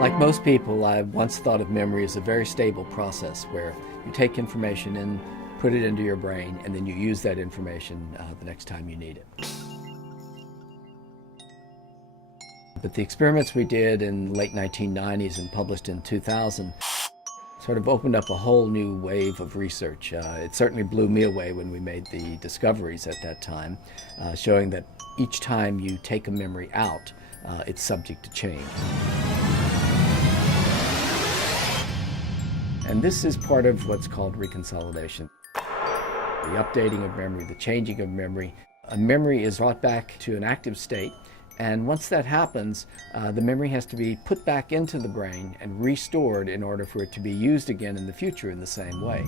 Like most people, I once thought of memory as a very stable process where you take information in, put it into your brain, and then you use that information the next time you need it. But the experiments we did in the late 1990s and published in 2000 sort of opened up a whole new wave of research. It certainly blew me away when we made the discoveries at that time, showing that each time you take a memory out, it's subject to change. And this is part of what's called reconsolidation. The updating of memory, the changing of memory. A memory is brought back to an active state, and once that happens, the memory has to be put back into the brain and restored in order for it to be used again in the future in the same way.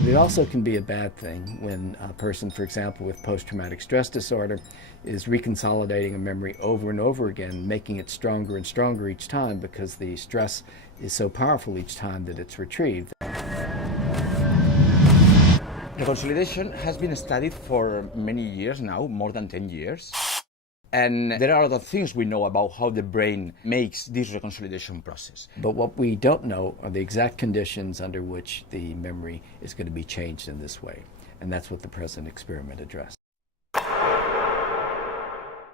But it also can be a bad thing when a person, for example, with post-traumatic stress disorder is reconsolidating a memory over and over again, making it stronger and stronger each time because the stress is so powerful each time that it's retrieved. Reconsolidation has been studied for many years now, more than 10 years. And there are other things we know about how the brain makes this reconsolidation process. But what we don't know are the exact conditions under which the memory is going to be changed in this way. And that's what the present experiment addressed.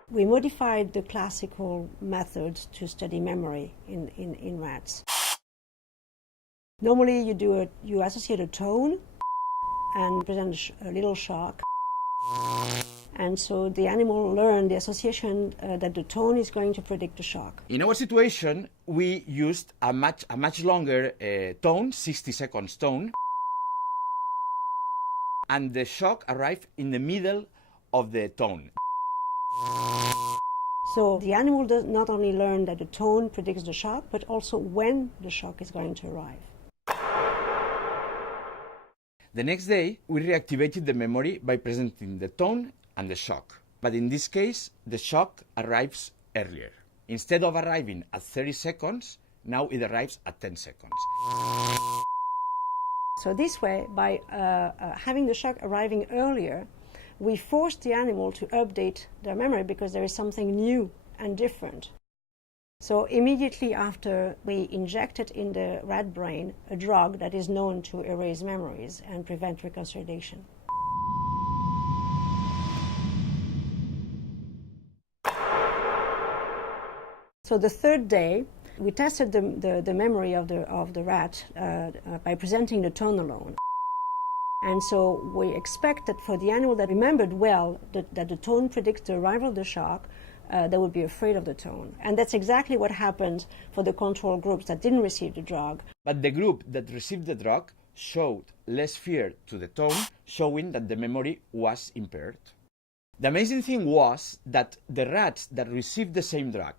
We modified the classical methods to study memory in rats. Normally you associate a tone and present a little shock. And so the animal learned the association that the tone is going to predict the shock. In our situation, we used a much longer tone, 60 seconds tone, and the shock arrived in the middle of the tone. So the animal does not only learn that the tone predicts the shock, but also when the shock is going to arrive. The next day, we reactivated the memory by presenting the tone and the shock. But in this case, the shock arrives earlier. Instead of arriving at 30 seconds, now it arrives at 10 seconds. So this way, by having the shock arriving earlier, we force the animal to update their memory because there is something new and different. So immediately after, we injected in the rat brain a drug that is known to erase memories and prevent reconsolidation. So the third day, we tested the memory of the rat by presenting the tone alone. And so we expect that for the animal that remembered well that the tone predicts the arrival of the shock, they would be afraid of the tone. And that's exactly what happened for the control groups that didn't receive the drug. But the group that received the drug showed less fear to the tone, showing that the memory was impaired. The amazing thing was that the rats that received the same drug,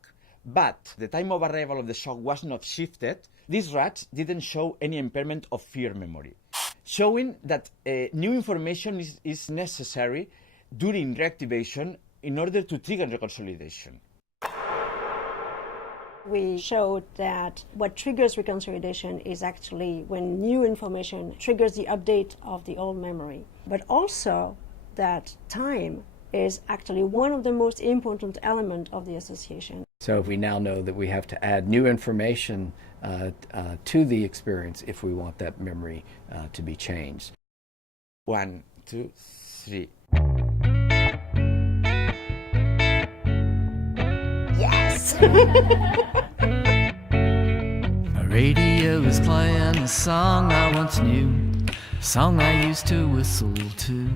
but the time of arrival of the shock was not shifted, these rats didn't show any impairment of fear memory, showing that new information is necessary during reactivation in order to trigger reconsolidation. We showed that what triggers reconsolidation is actually when new information triggers the update of the old memory, but also that time is actually one of the most important elements of the association. So we now know that we have to add new information to the experience if we want that memory to be changed. 1, 2, 3. Yes! My radio is playing the song I once knew, a song I used to whistle to.